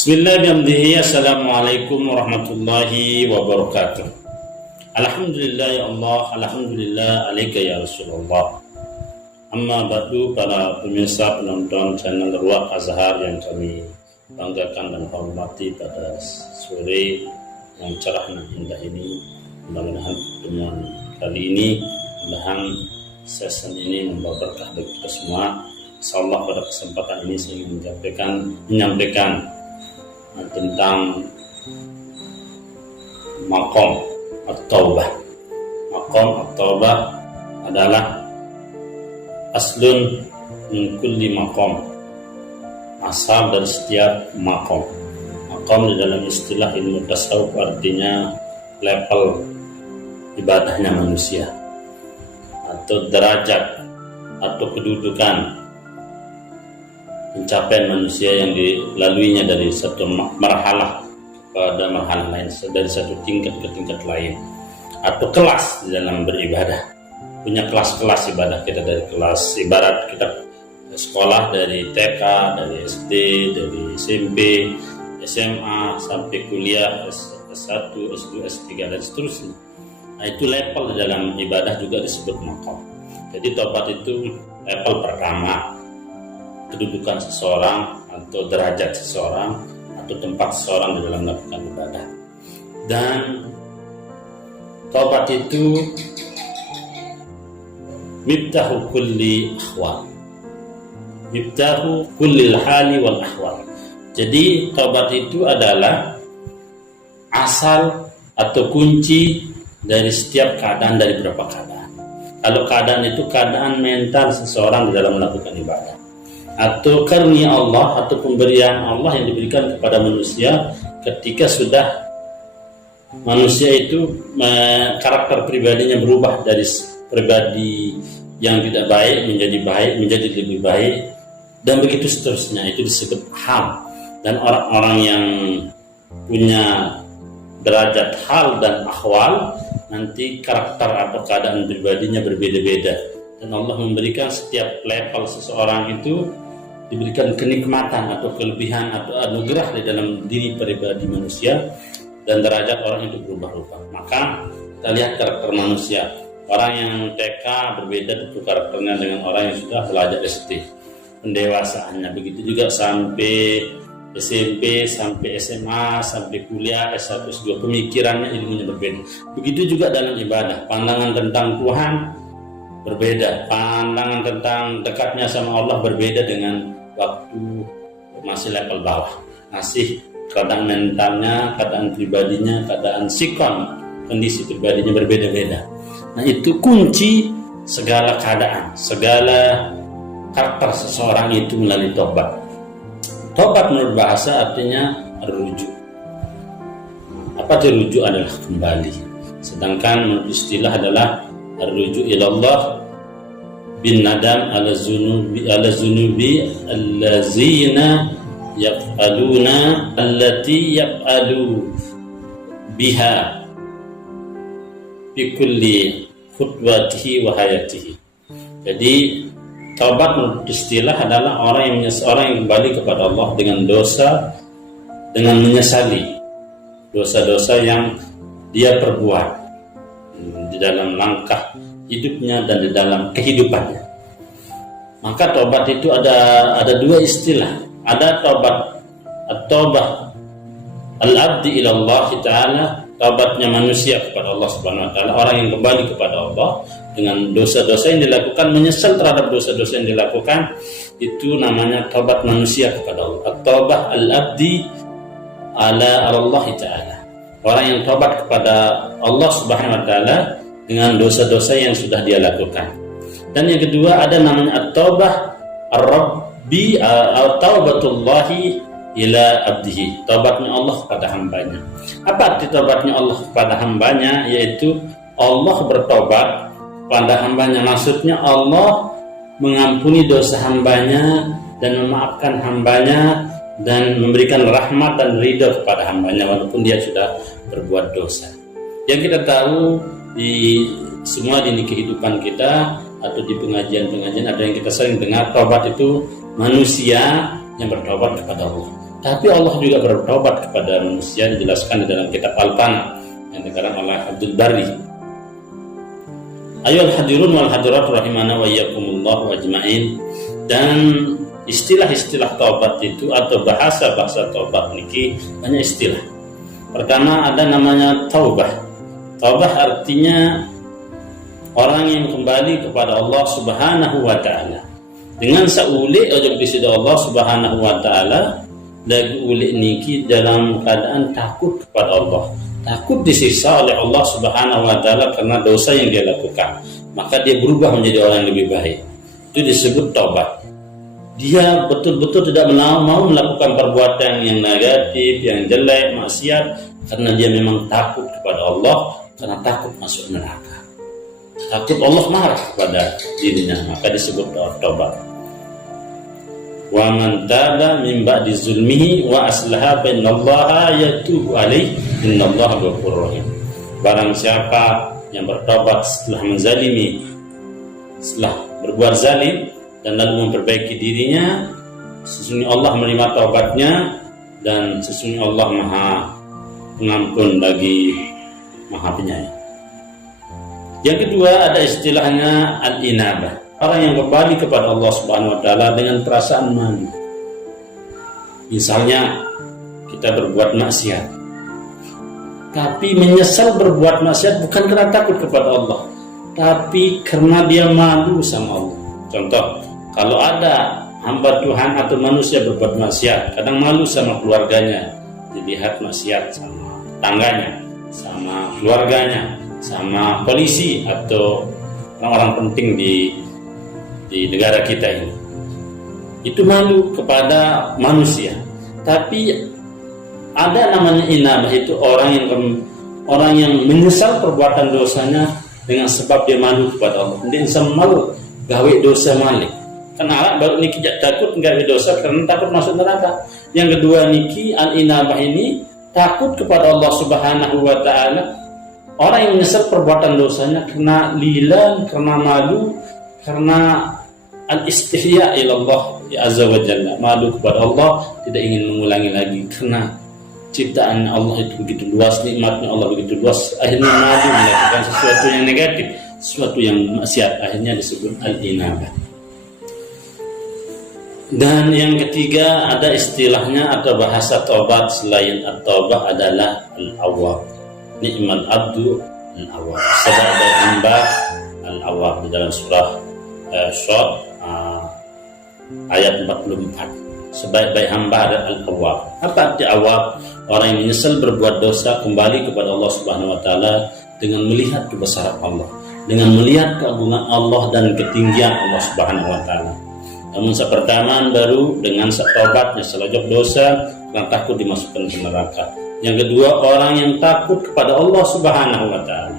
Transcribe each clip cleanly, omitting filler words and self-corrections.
Bismillahirrahmanirrahim. Assalamualaikum warahmatullahi wabarakatuh. Alhamdulillah ya Allah, alhamdulillah alaika ya Rasulullah. Amma ba'du, para pemirsa penonton channel Ruwaq Azhar yang kami banggakan dan hormati pada sore yang cerah dan indah ini. Mudah-mudahan pertemuan kali ini, mudah-mudahan sesi ini membawa berkah bagi kita semua. Insyaallah pada kesempatan ini saya ingin menyampaikan tentang maqam at-taubah. Maqam at-taubah adalah aslun min kulli maqam, asal dari setiap maqam. Maqam di dalam istilah ilmu tasawuf artinya level ibadahnya manusia, atau derajat atau kedudukan pencapaian manusia yang dilaluinya dari satu marhalah pada marhalah lain, dari satu tingkat ke tingkat lain, atau kelas di dalam beribadah. Punya kelas-kelas ibadah kita, dari kelas ibarat kita sekolah dari TK, dari SD, dari SMP, SMA sampai kuliah S1, S2, S3 dan seterusnya. Nah, itu level di dalam ibadah juga disebut maqam. Jadi taubat itu level pertama, kedudukan seseorang atau derajat seseorang atau tempat seseorang di dalam melakukan ibadah. Dan taubat itu miftahu kulli ahwal, miftahu kullil hali wal ahwal. Jadi taubat itu adalah asal atau kunci dari setiap keadaan, dari beberapa keadaan. Kalau keadaan itu keadaan mental seseorang di dalam melakukan ibadah, atau karunia Allah atau pemberian Allah yang diberikan kepada manusia ketika sudah manusia itu karakter pribadinya berubah dari pribadi yang tidak baik menjadi lebih baik, dan begitu seterusnya. Itu disebut hal. Dan orang-orang yang punya derajat hal dan ahwal, nanti karakter atau keadaan pribadinya berbeda-beda, dan Allah memberikan setiap level seseorang itu diberikan kenikmatan atau kelebihan atau anugerah di dalam diri pribadi manusia, dan derajat orang itu berubah-ubah. Maka kita lihat karakter manusia. Orang yang TK berbeda tentu karakternya dengan orang yang sudah belajar SD, pendewasaannya. Begitu juga sampai SMP, sampai SMA, sampai kuliah, S1, S2, pemikirannya, ilmunya berbeda. Begitu juga dalam ibadah, pandangan tentang Tuhan berbeda, pandangan tentang dekatnya sama Allah berbeda dengan waktu masih level bawah, masih keadaan mentalnya, keadaan pribadinya, keadaan sikon, kondisi pribadinya berbeda-beda. Nah, itu kunci segala keadaan, segala karakter seseorang itu melalui tobat. Tobat menurut bahasa artinya rujuk. Apa itu rujuk? Adalah kembali. Sedangkan menurut istilah adalah rujuk ilallah bin nadam ala zunubi allazina yaf'aluna allati yaf'alu biha bi kulli khutwatihi wa hayatihi. Jadi taubat menurut istilah adalah orang yang kembali kepada Allah dengan dosa, dengan menyesali dosa-dosa yang dia perbuat di dalam langkah hidupnya dan di dalam kehidupannya. Maka taubat itu ada dua istilah. Ada taubat at-taubah al-abdi ila Allah Ta'ala, taubatnya manusia kepada Allah Subhanahu wa taala, orang yang kembali kepada Allah dengan dosa-dosa yang dilakukan, menyesal terhadap dosa-dosa yang dilakukan, itu namanya taubat manusia kepada Allah. At-taubah al-abdi ala Allah Ta'ala, orang yang taubat kepada Allah Subhanahu wa taala dengan dosa-dosa yang sudah dia lakukan. Dan yang kedua ada namanya at-taubah ar-rabbi at-taubatullahi ila abdihi, taubatnya Allah kepada hambanya. Apa arti taubatnya Allah kepada hambanya? Yaitu Allah bertobat kepada hambanya, maksudnya Allah mengampuni dosa hambanya dan memaafkan hambanya dan memberikan rahmat dan ridha kepada hambanya walaupun dia sudah berbuat dosa. Yang kita tahu di semua di kehidupan kita atau di pengajian-pengajian ada yang kita sering dengar, taubat itu manusia yang bertobat kepada Allah. Tapi Allah juga bertobat kepada manusia, dijelaskan di dalam kitab Al-Qana yang dikarang oleh Abdul Bari. Ayyuhal hadirun wal hadirat rahimana wa iyyakumullah ajmain. Dan istilah-istilah taubat itu atau bahasa-bahasa taubat niki banyak istilah. Pertama ada namanya taubah. Taubah artinya orang yang kembali kepada Allah Subhanahu wa taala. Dengan sauli ojok disida Allah Subhanahu wa taala lagi uli niki dalam keadaan takut kepada Allah. Takut disiksa oleh Allah Subhanahu wa taala karena dosa yang dia lakukan. Maka dia berubah menjadi orang yang lebih baik. Itu disebut taubat. Dia betul-betul tidak mau melakukan perbuatan yang negatif, yang jelek, maksiat, karena dia memang takut kepada Allah, karena takut masuk neraka. Takut Allah marah kepada dirinya, maka disebut taubat. Wa man taba min ba'di zulmihi wa aslaha fa innallaha yatubu alaihi innallaha ghafurur rahim. Barang siapa yang bertobat setelah menzalimi, setelah berbuat zalim dan lalu memperbaiki dirinya, sesungguhnya Allah menerima taubatnya dan sesungguhnya Allah Maha Pengampun bagi Maha Penyayang. Yang kedua ada istilahnya al-inabah. Orang yang kembali kepada Allah Subhanahu wa taala dengan perasaan malu. Misalnya kita berbuat maksiat, tapi menyesal berbuat maksiat bukan karena takut kepada Allah, tapi karena dia malu sama Allah. Contoh, kalau ada hamba Tuhan atau manusia berbuat maksiat, kadang malu sama keluarganya, dilihat maksiat sama tangganya, sama keluarganya, sama polisi atau orang-orang penting di negara kita ini. Itu malu kepada manusia. Tapi ada namanya inabah, itu orang yang menyesal perbuatan dosanya dengan sebab dia malu kepada Allah. Dia malu gawe dosa malik. Karena baru niki takut gawe dosa karena takut masuk neraka. Yang kedua niki al-inabah ini takut kepada Allah Subhanahu wa taala. Orang yang menyesal perbuatan dosanya karena lillah, karena malu, karena al-istihya ilallah ya azza wa jalla, malu kepada Allah, tidak ingin mengulangi lagi karena ciptaan Allah itu begitu luas, nikmatnya Allah begitu luas, akhirnya malu melakukan sesuatu yang negatif, sesuatu yang maksiat, akhirnya disebut al-inabah. Dan yang ketiga ada istilahnya atau bahasa taubat selain at-taubah adalah al-awwab. Ni'mal abdu al-awwab. Sebagai hamba al-awwab di dalam surah Shad ayat 44. Sebaik-baik hamba adalah al-awwab. Apa arti awwab? Orang yang menyesal berbuat dosa kembali kepada Allah Subhanahu wa taala dengan melihat kebesaran Allah, dengan melihat keagungan Allah dan ketinggian Allah Subhanahu wa taala. Namun sepertamaan baru dengan taubatnya selojok dosa karena takut dimasukkan ke neraka. Yang kedua, orang yang takut kepada Allah Subhanahu wa taala.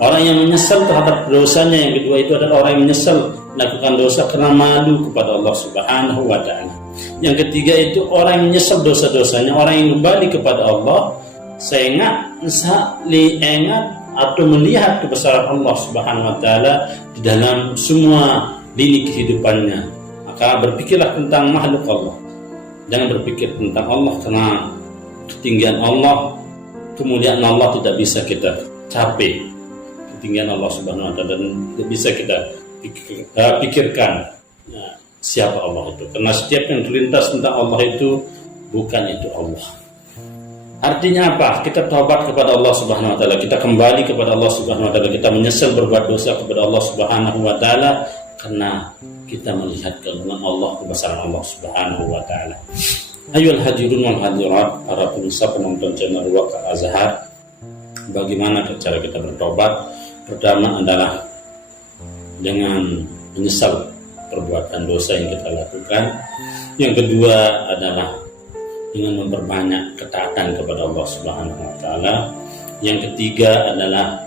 Orang yang menyesal terhadap dosanya, yang kedua itu adalah orang yang menyesal melakukan dosa karena malu kepada Allah Subhanahu wa taala. Yang ketiga itu orang yang menyesal dosa-dosanya, orang yang kembali kepada Allah sehingga ingat atau melihat kebesaran Allah Subhanahu wa taala di dalam semua lini kehidupannya. Maka berpikirlah tentang makhluk Allah. Jangan berpikir tentang Allah karena ketinggian Allah, kemuliaan Allah tidak bisa kita capai. Ketinggian Allah Subhanahu wa taala dan tidak bisa kita pikirkan siapa Allah itu. Karena setiap yang terlintas tentang Allah itu bukan itu Allah. Artinya apa? Kita taubat kepada Allah Subhanahu wa taala, kita kembali kepada Allah Subhanahu wa taala, kita menyesal berbuat dosa kepada Allah Subhanahu wa taala karena kita melihat keagungan Allah, kebesaran Allah Subhanahu wa taala. Ayyuhal hadirun wal hadirat, para pemirsa penonton channel Waqar Azhar, bagaimana cara kita bertobat? Pertama adalah dengan menyesal perbuatan dosa yang kita lakukan. Yang kedua adalah dengan memperbanyak ketaatan kepada Allah Subhanahu wa taala. Yang ketiga adalah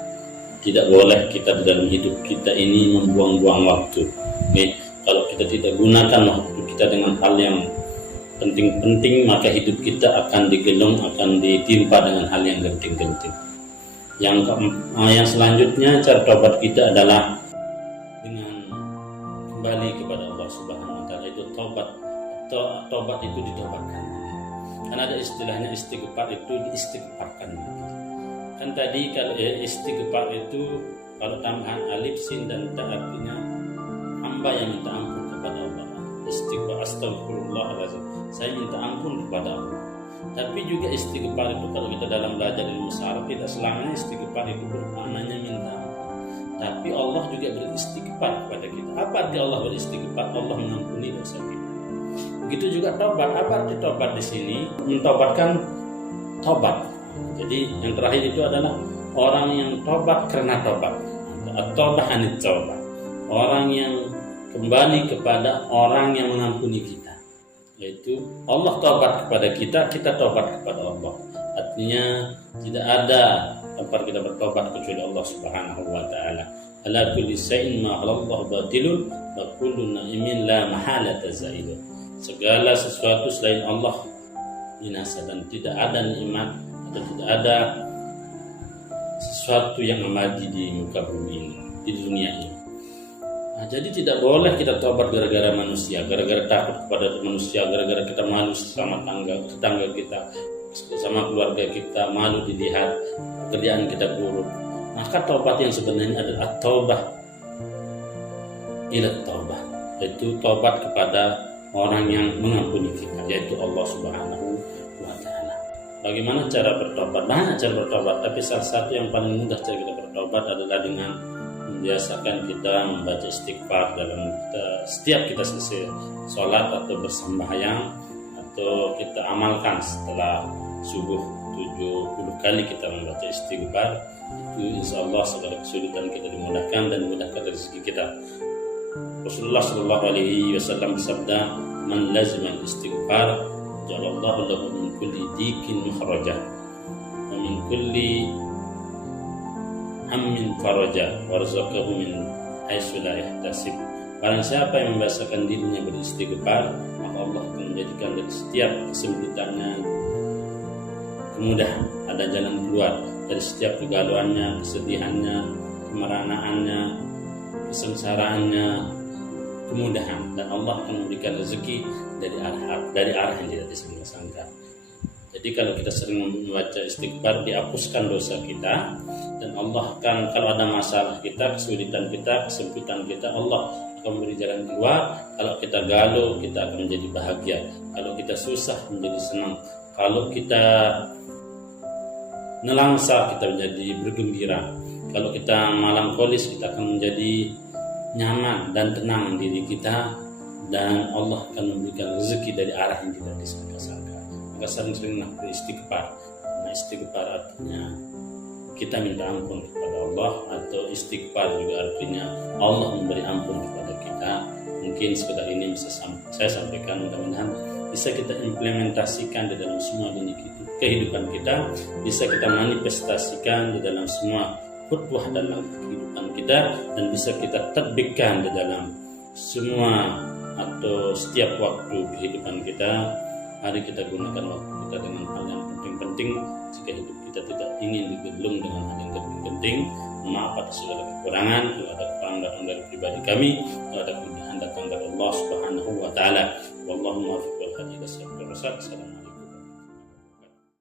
tidak boleh kita di dalam hidup kita ini membuang-buang waktu. Kalau kita tidak gunakan waktu kita dengan hal yang penting-penting, maka hidup kita akan digelung, akan ditimpa dengan hal yang genting-genting. Yang selanjutnya cara tobat kita adalah dengan kembali kepada Allah Subhanahu wa taala. Itu tobat itu ditobatkan. Karena ada istilahnya istighfar itu diistighfarkan lagi. Kan tadi kalau istighfar itu kalau tambahan alif, sin dan ta artinya hamba yang minta ampun kepada Allah. Istighfar, astagfirullahaladzim, saya minta ampun kepada Allah. Tapi juga istighfar itu kalau kita dalam belajar ilmu syaraf, tidak selamanya istighfar itu bermaknanya minta ampun. Tapi Allah juga beristighfar kepada kita. Apa arti Allah beristighfar? Allah mengampuni dosa kita. Begitu juga tobat. Apa arti tobat di sini? Mentobatkan tobat. Jadi yang terakhir itu adalah orang yang tobat karena tobat. At-taubah anit taubah. Orang yang kembali kepada orang yang mengampuni kita. Yaitu Allah tobat kepada kita, kita tobat kepada Allah. Artinya tidak ada tempat kita bertobat kecuali Allah Subhanahu wa taala. Ala kulli shay'in ma halallahu batilun wa kullu na'imin la mahalata zailun. Segala sesuatu selain Allah binasa, dan tidak ada nikmat atau tidak ada sesuatu yang abadi di muka bumi ini, di dunia ini. Nah, jadi tidak boleh kita tobat gara-gara manusia, gara-gara takut kepada manusia, gara-gara kita malu sama tetangga kita, sama keluarga kita, malu dilihat, pekerjaan kita buruk. Maka taubat yang sebenarnya adalah taubah ila taubah, yaitu taubat kepada orang yang mengampuni kita, yaitu Allah Subhanahu wa taala. Bagaimana cara bertobat? Banyak cara bertobat, tapi salah satu yang paling mudah cara kita bertobat adalah dengan membiasakan kita membaca istighfar dalam setiap kita selesai sholat atau bersembahyang, atau kita amalkan setelah subuh 70 kali kita membaca istighfar. Itu insya Allah segala kesulitan kita dimudahkan dan dimudahkan rezeki kita. Rasulullah Shallallahu Alaihi Wasallam bersabda, "Man lazima istighfar, jalallahu lahu min kulli dikin makhraja, wa min kulli hammin faraja, warzaqahu min haitsu la yahtasib." Barang siapa yang membiasakan dirinya beristighfar, maka Allah akan menjadikan dari setiap kesempitannya kemudahan, ada jalan keluar dari setiap kegalauannya, kesedihannya, kemeranaannya, kesengsaraannya, kemudahan, dan Allah akan memberikan rezeki dari arah yang tidak disangka-sangka. Jadi kalau kita sering membaca istighfar, dihapuskan dosa kita, dan Allah akan, kalau ada masalah kita, kesulitan kita, kesempitan kita, Allah akan memberi jalan keluar. Kalau kita galau, kita akan menjadi bahagia. Kalau kita susah, menjadi senang. Kalau kita nelangsa, kita menjadi bergembira. Kalau kita melankolis, kita akan menjadi nyaman dan tenang diri kita, dan Allah akan memberikan rezeki dari arah yang tidak disangka-sangka. Maka sering-seringlah beristighfar. Nah, istighfar artinya kita minta ampun kepada Allah, atau istighfar juga artinya Allah memberi ampun kepada kita. Mungkin sekedar ini bisa saya sampaikan, mudah-mudahan bisa kita implementasikan di dalam semua kehidupan kita, bisa kita manifestasikan di dalam semua khutbah dalam kehidupan kita, dan bisa kita tatbikkan di dalam semua atau setiap waktu kehidupan kita. Mari kita gunakan waktu kita dengan hal yang penting-penting. Jika hidup kita tidak ingin digelung dengan hal yang penting, maaf atas segala kekurangan. Kalau ada kekurangan datang dari pribadi kami, kalau ada kelebihan datang dari Allah Subhanahu wa taala. Wallahu muwaffiq wal hadi ila siratal mustaqim.